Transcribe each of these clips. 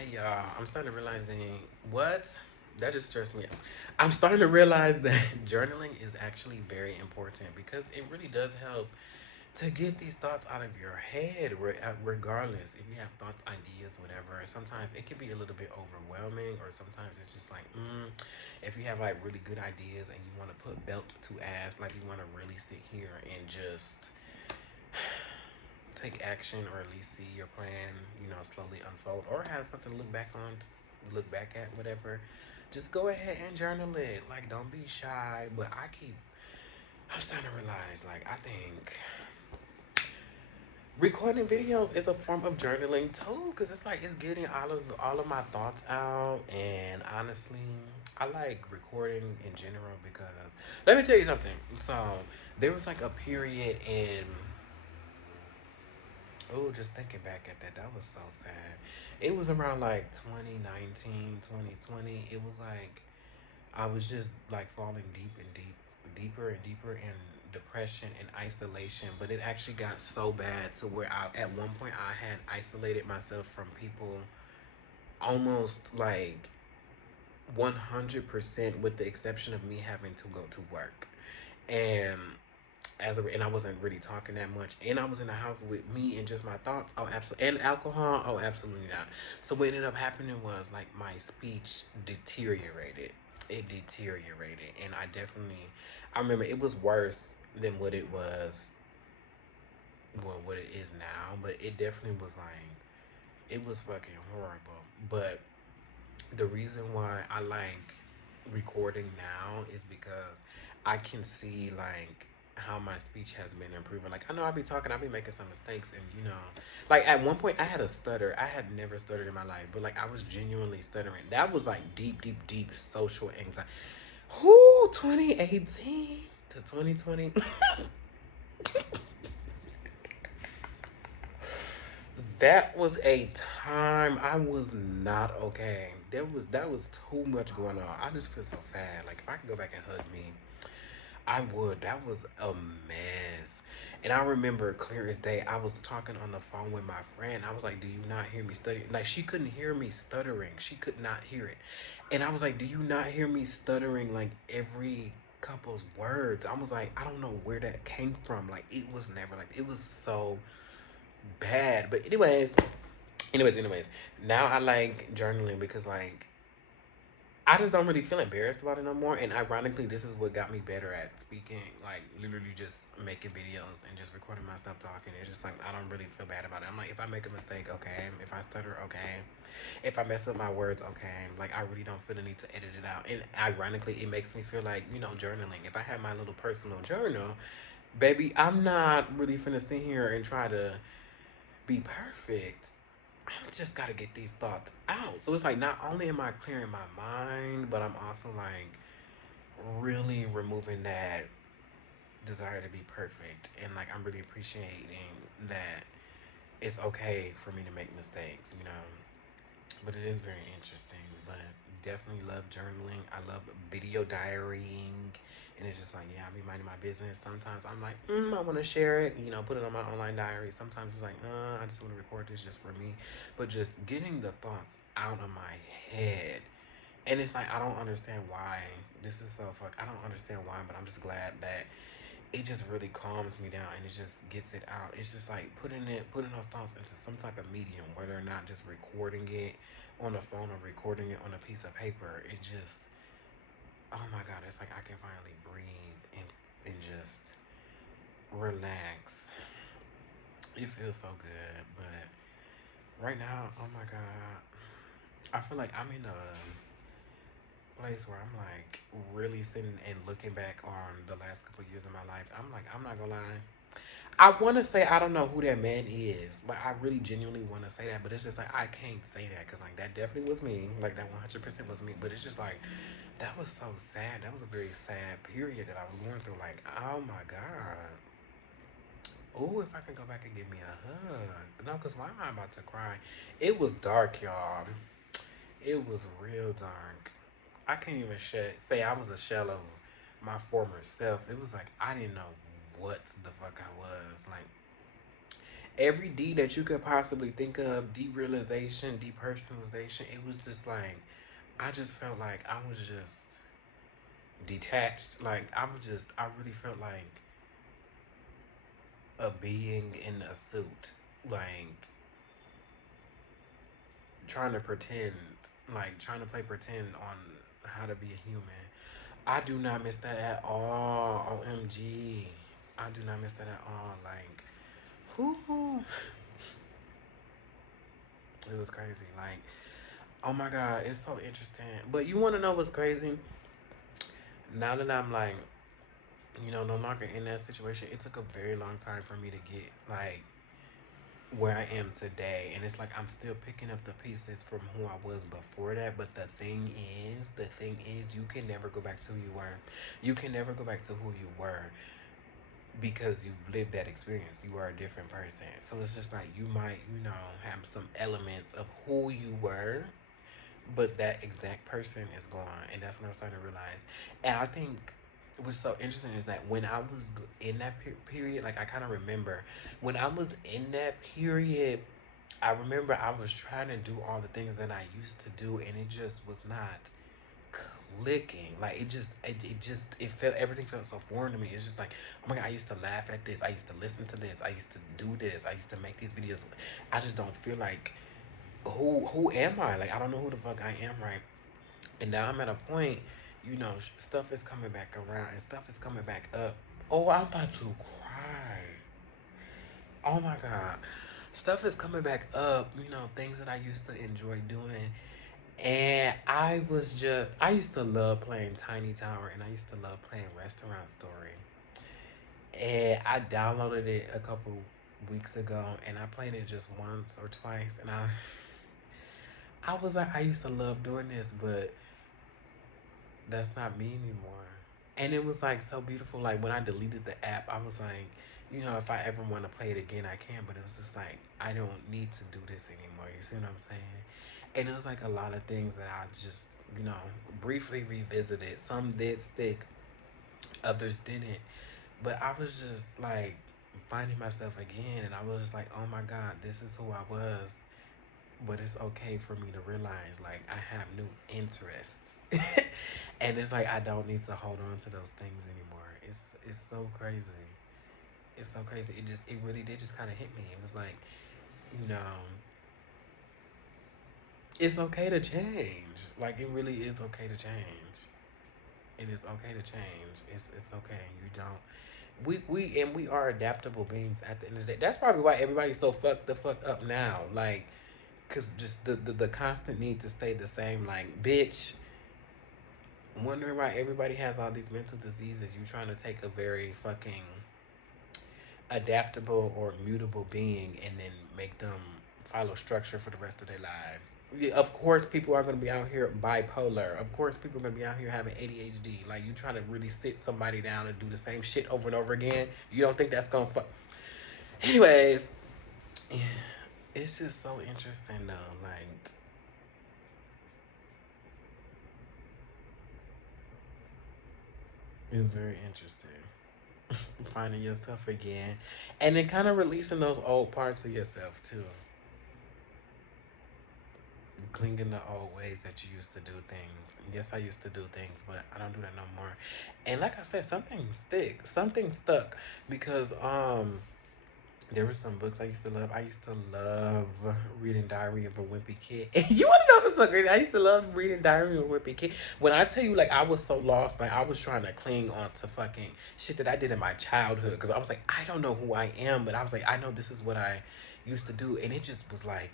Hey y'all, I'm starting to realizing what? That just stressed me out. I'm starting to realize that journaling is actually very important because it really does help to get these thoughts out of your head, regardless if you have thoughts, ideas, whatever. Sometimes it can be a little bit overwhelming, or sometimes it's just like, if you have like really good ideas and you want to put belt to ass, like you want to really sit here and just take action, or at least see your plan, slowly unfold, or have something to look back at, whatever. Just go ahead and journal it. Like, don't be shy. But I'm starting to realize, like, I think recording videos is a form of journaling too, because it's like it's getting all of my thoughts out. And honestly, I like recording in general because let me tell you something. So there was like a period in oh, just thinking back at that, that was so sad. It was around like 2019, 2020. It was like I was just like falling deeper and deeper in depression and isolation. But it actually got so bad to where at one point, I had isolated myself from people almost like 100%, with the exception of me having to go to work. And and I wasn't really talking that much, and I was in the house with me and just my thoughts. Oh, absolutely, and alcohol. Oh, absolutely not. So what ended up happening was like my speech deteriorated. It deteriorated, and I remember it was worse than what it was, well, what it is now. But it definitely was like it was fucking horrible. But the reason why I like recording now is because I can see like how my speech has been improving. Like I know I'll be talking, I'll be making some mistakes, and like at one point I had a stutter. I had never stuttered in my life, but like I was genuinely stuttering. That was like deep social anxiety. Who 2018 to 2020? That was a time I was not okay. That was too much going on. I just feel so sad. Like if I could go back and hug me, I would. That was a mess. And I remember clear as day, I was talking on the phone with my friend. I was like, "Do you not hear me stuttering?" Like she couldn't hear me stuttering. She could not hear it. And I was like, "Do you not hear me stuttering like every couple's words?" I was like, "I don't know where that came from. Like it was never like it was so bad." But anyways, now I like journaling because like I just don't really feel embarrassed about it no more. And ironically, this is what got me better at speaking. Like literally just making videos and just recording myself talking. It's just like I don't really feel bad about it. I'm like, if I make a mistake, okay. If I stutter, okay. If I mess up my words, okay. Like I really don't feel the need to edit it out. And ironically, it makes me feel like journaling. If I have my little personal journal, baby, I'm not really finna sit here and try to be perfect. I just gotta get these thoughts out. So it's like not only am I clearing my mind, but I'm also like really removing that desire to be perfect. And like I'm really appreciating that it's okay for me to make mistakes. But it is very interesting. But definitely love journaling. I love video diarying. And it's just like, yeah, I be minding my business. Sometimes I'm like, I want to share it, put it on my online diary. Sometimes it's like, I just want to record this just for me. But just getting the thoughts out of my head. And it's like, I don't understand why. This is so fuck. I don't understand why, but I'm just glad that it just really calms me down and it just gets it out. It's just like putting those thoughts into some type of medium, whether or not just recording it on the phone or recording it on a piece of paper. It just, oh my God, it's like I can finally breathe and just relax. It feels so good. But right now, oh my God, I feel like I'm in a place where I'm like really sitting and looking back on the last couple of years of my life. I'm like, I'm not gonna lie. I want to say I don't know who that man is. Like I really genuinely want to say that, but it's just like I can't say that because like that definitely was me. Like that 100% was me. But it's just like that was so sad. That was a very sad period that I was going through. Like oh my God. Oh, if I can go back and give me a hug. No, because why am I about to cry? It was dark, y'all. It was real dark. I can't even say I was a shell of my former self. It was like I didn't know what the fuck I was. Like Every D that you could possibly think of, derealization, depersonalization, it was just like, I just felt like I was just detached. Like, I really felt like a being in a suit. Like, trying to pretend, like, trying to play pretend on how to be a human. I do not miss that at all. OMG. I do not miss that at all. Like, whoo. It was crazy. Like, oh my God, it's so interesting. But you want to know what's crazy? Now that I'm like, no longer in that situation, it took a very long time for me to get like where I am today. And it's like I'm still picking up the pieces from who I was before that. But the thing is, you can never go back to who you were. You can never go back to who you were because you've lived that experience. You are a different person. So it's just like you might, have some elements of who you were, but that exact person is gone. And that's when I started to realize. And I think what's so interesting is that when I was in that period, like I kind of remember when I was in that period, I remember I was trying to do all the things that I used to do, and it just was not clicking. Like it felt, everything felt so foreign to me. It's just like, oh my God, I used to laugh at this, I used to listen to this, I used to do this, I used to make these videos. I just don't feel like, who am I? Like, I don't know who the fuck I am, right? And now I'm at a point, stuff is coming back around and stuff is coming back up. Oh, I'm about to cry. Oh my God. Stuff is coming back up, things that I used to enjoy doing. And I used to love playing Tiny Tower, and I used to love playing Restaurant Story. And I downloaded it a couple weeks ago, and I played it just once or twice. And I was like, I used to love doing this, but that's not me anymore. And it was like so beautiful. Like when I deleted the app, I was like, if I ever want to play it again, I can. But it was just like, I don't need to do this anymore. You see what I'm saying? And it was like a lot of things that I just, briefly revisited. Some did stick, others didn't. But I was just like finding myself again. And I was just like, oh my God, this is who I was. But it's okay for me to realize like I have new interests. And it's like I don't need to hold on to those things anymore. It's so crazy. It's so crazy. It really did just kind of hit me. It was like, you know, it's okay to change. Like it really is okay to change. It is okay to change. It's okay. You don't. We are adaptable beings at the end of the day. That's probably why everybody's so fucked the fuck up now. Like, cause just the constant need to stay the same. Like, bitch, wondering why everybody has all these mental diseases. You trying to take a very fucking adaptable or mutable being and then make them follow structure for the rest of their lives. Yeah, of course, people are going to be out here bipolar. Of course, people are going to be out here having ADHD. Like, you trying to really sit somebody down and do the same shit over and over again. You don't think that's going to fuck. Anyways, it's just so interesting, though. Like, it's very interesting. Finding yourself again. And then kind of releasing those old parts of yourself, too. Clinging to old ways that you used to do things. Yes, I used to do things, but I don't do that no more. And like I said, something stuck because there were some books I used to love. I used to love reading Diary of a Wimpy Kid. And you want to know what's so crazy? I used to love reading Diary of a Wimpy Kid. When I tell you, like, I was so lost, like, I was trying to cling on to fucking shit that I did in my childhood. Because I was like, I don't know who I am, but I was like, I know this is what I used to do. And it just was like,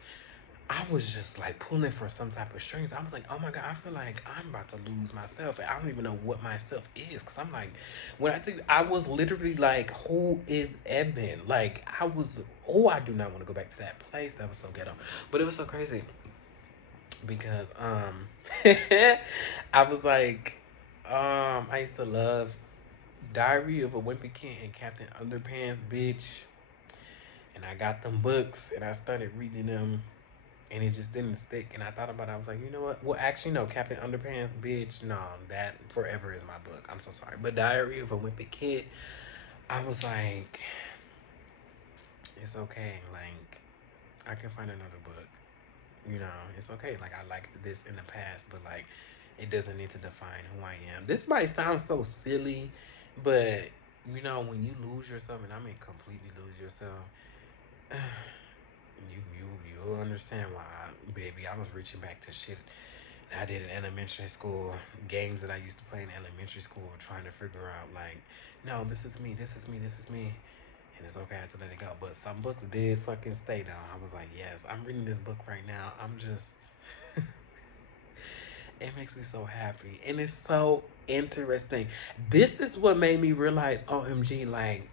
I was just like pulling for some type of strings. I was like, oh my God, I feel like I'm about to lose myself. And I don't even know what myself is. Cause I'm like, when I think I was literally like, who is Eben? Like, I do not want to go back to that place. That was so ghetto. But it was so crazy because, I was like, I used to love Diary of a Wimpy Kid and Captain Underpants, bitch. And I got them books and I started reading them and it just didn't stick. And I thought about it. I was like, you know what? Well, actually, no. Captain Underpants, bitch. No, that forever is my book. I'm so sorry. But Diary of a Wimpy Kid, I was like, it's okay. Like, I can find another book. You know, it's okay. Like, I liked this in the past, but like, it doesn't need to define who I am. This might sound so silly, but you know, when you lose yourself, and I mean completely lose yourself, you'll understand why, baby. I was reaching back to shit I did in elementary school, games that I used to play in elementary school, trying to figure out like, no, this is me, this is me, this is me, and it's okay. I have to let it go. But some books did fucking stay down. I was like, yes, I'm reading this book right now. I'm just, it makes me so happy, and it's so interesting. This is what made me realize, OMG, like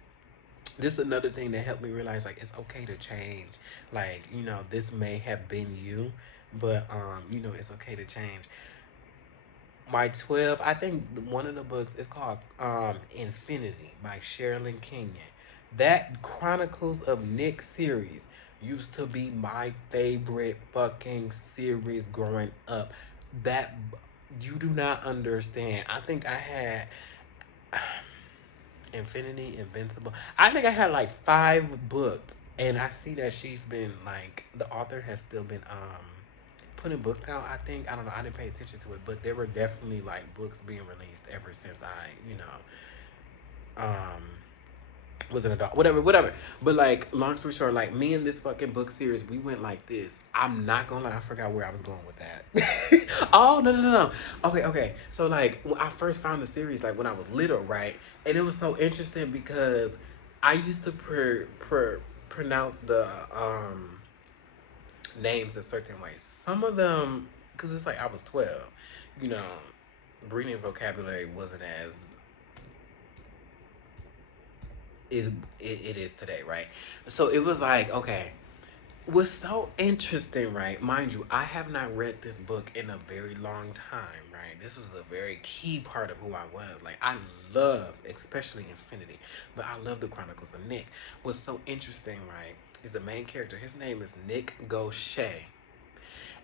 this is another thing that helped me realize like it's okay to change. Like, you know, this may have been you, but you know, it's okay to change. My 12, I think one of the books is called Infinity by Sherilyn Kenyon. That Chronicles of Nick series used to be my favorite fucking series growing up. That you do not understand. I think I had Infinity, Invincible. I think I had like 5 books, and I see that she's been like the author has still been putting books out. I think I don't know. I didn't pay attention to it, but there were definitely like books being released ever since I was an adult, whatever. But like, long story short, like me and this fucking book series, we went like this. I'm not gonna lie, I forgot where I was going with that. Oh no. Okay. So like, when I first found the series, like when I was little, right? And it was so interesting because I used to pronounce the names a certain way. Some of them, because it's like I was 12, you know, reading vocabulary wasn't as is it is today, right? So it was like, okay, what's so interesting, right? Mind you, I have not read this book in a very long time, right? This was a very key part of who I was. Like, I love, especially Infinity, but I love the Chronicles of Nick. What's so interesting, right, is the main character. His name is Nick Gaucher.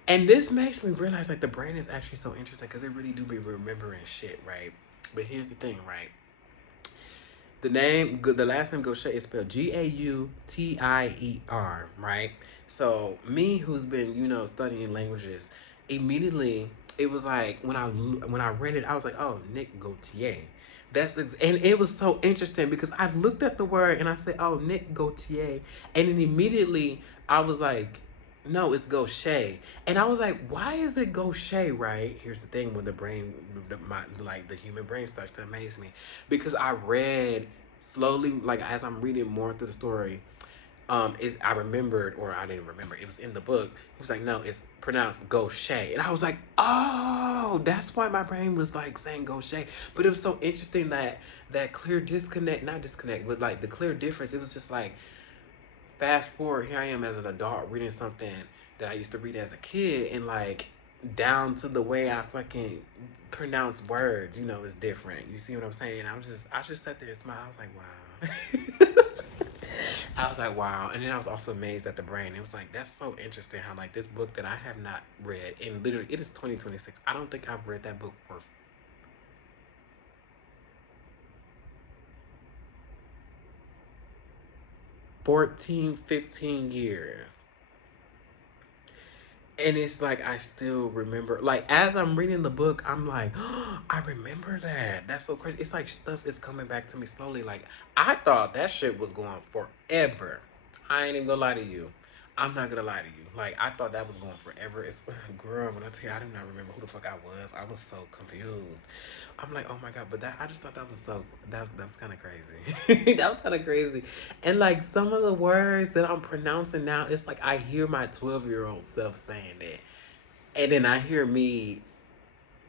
And this makes me realize, like, the brain is actually so interesting because it really do be remembering shit, right? But here's the thing, right? The last name Gaucher is spelled Gautier, right? So me, who's been studying languages, immediately it was like when I read it, I was like, oh, Nick Gautier. And it was so interesting because I looked at the word and I said, oh, Nick Gautier, and then immediately I was like, no, it's Gaucher. And I was like, why is it Gaucher, right? Here's the thing: when the brain, the human brain starts to amaze me, because I read slowly, like as I'm reading more through the story, is I remembered, or I didn't remember, it was in the book. It was like, no, it's pronounced Gaucher, and I was like, oh, that's why my brain was like saying Gaucher. But it was so interesting that clear disconnect, not disconnect, but like the clear difference. It was just like, fast forward, here I am as an adult reading something that I used to read as a kid, and like down to the way I fucking pronounce words, is different. You see what I'm saying? I just sat there and smiled. I was like, wow. I was like, wow. And then I was also amazed at the brain. It was like, that's so interesting how like this book that I have not read, and literally it is 2026. I don't think I've read that book for 14, 15 years. And it's like I still remember, like as I'm reading the book, I'm like, oh, I remember that. That's so crazy. It's like stuff is coming back to me slowly. Like, I thought that shit was going forever. I ain't even gonna lie to you. I'm not gonna lie to you. Like, I thought that was going forever. It's girl, when I tell you, I do not remember who the fuck I was. I was so confused. I'm like, oh my god, but that I just thought that was that was kind of crazy. That was kind of crazy. And like some of the words that I'm pronouncing now, it's like I hear my 12-year-old self saying that, and then I hear me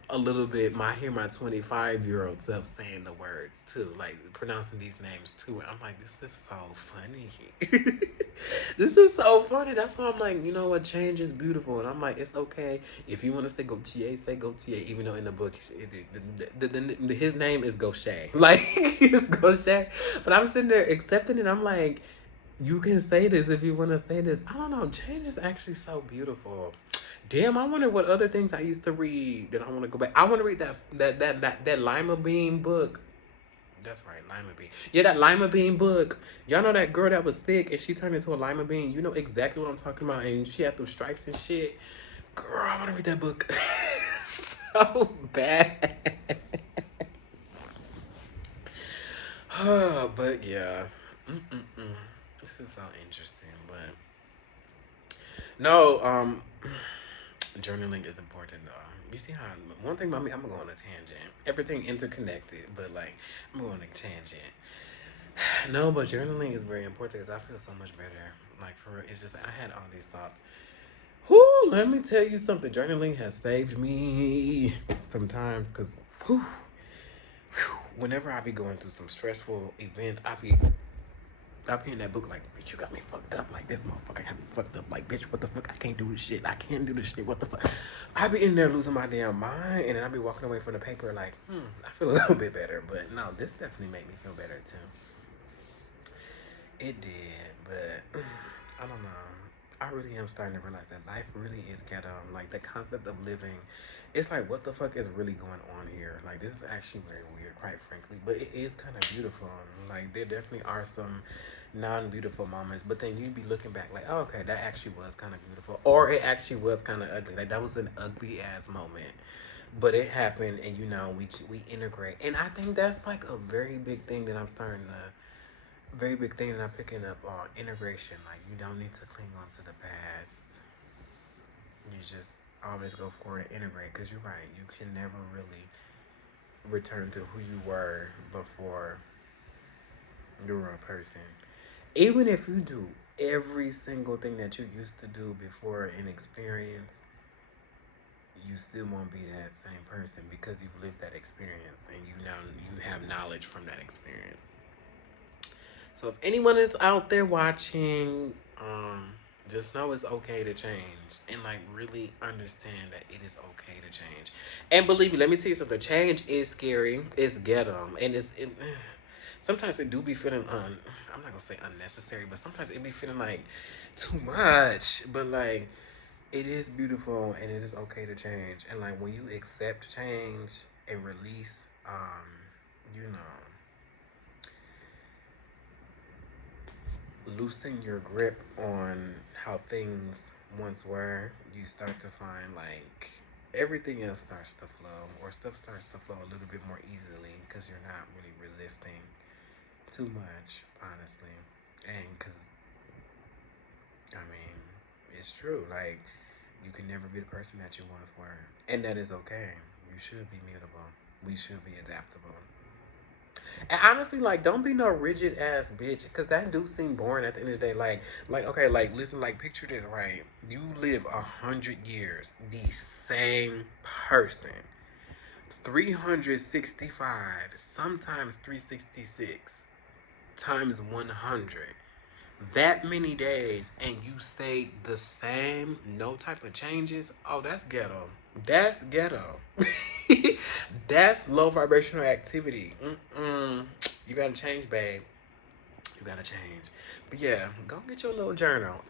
a little bit. I hear my 25-year-old self saying the words too, like pronouncing these names too. And I'm like, this is so funny. This is so funny. That's why I'm like, you know what? Change is beautiful, and I'm like, it's okay if you want to say Gautier, say Gautier. Even though in the book, his name is Gaucher, like it's Gaucher. But I'm sitting there accepting it. I'm like, you can say this if you want to say this. I don't know. Change is actually so beautiful. Damn, I wonder what other things I used to read that I want to go back. I want to read that Lima Bean book. That's right, lima bean. Yeah, that lima bean book. Y'all know that girl that was sick and she turned into a lima bean. You know exactly what I'm talking about. And she had those stripes and shit. Girl, I want to read that book so bad. But yeah. Mm-mm-mm. This is so interesting. But no, journaling is important though. You see how one thing about me, I'm gonna go on a tangent. Everything interconnected, but like I'm going on a tangent. No, but journaling is very important because I feel so much better. Like for real, it's just I had all these thoughts. Whoo, let me tell you something. Journaling has saved me sometimes because whenever I be going through some stressful events, I be in that book like, bitch, you got me fucked up. Like, this motherfucker got me fucked up. Like, bitch, what the fuck? I can't do this shit. I can't do this shit. What the fuck? I be in there losing my damn mind, and then I be walking away from the paper like, I feel a little bit better. But no, this definitely made me feel better too. It did, but I don't know. I really am starting to realize that life really is ghetto. Like the concept of living, it's like what the fuck is really going on here? Like this is actually very weird, quite frankly. But it is kind of beautiful. Like there definitely are some non-beautiful moments, but then you'd be looking back like, oh, okay, that actually was kind of beautiful, or it actually was kind of ugly. Like that was an ugly ass moment, but it happened, and we integrate, and I think that's like a very big thing that I'm starting to very big thing that I'm picking up on integration. Like you don't need to cling on to the past. You just always go forward and integrate because you're right. You can never really return to who you were before you were a person. Even if you do every single thing that you used to do before an experience, you still won't be that same person because you've lived that experience and you have knowledge from that experience. So if anyone is out there watching, just know it's okay to change and like really understand that it is okay to change. And believe me, let me tell you something. Change is scary. It's ghetto, and sometimes it do be feeling I'm not gonna say unnecessary, but sometimes it be feeling like too much. But like it is beautiful and it is okay to change. And like when you accept change and release, you know loosen your grip on how things once were, you start to find like everything else starts to flow, or stuff starts to flow a little bit more easily because you're not really resisting too much, honestly. And because, I mean, it's true. Like, you can never be the person that you once were. And that is okay. You should be mutable. We should be adaptable. And honestly, like, don't be no rigid ass bitch, cause that do seem boring at the end of the day. Like, okay, like, listen, like, picture this, right? You live 100 years, the same person, 365, sometimes 366 times 100. That many days, and you stayed the same, no type of changes. Oh, that's ghetto. That's ghetto. That's low vibrational activity. Mm-mm. You gotta change, babe. You gotta change. But yeah, go get your little journal.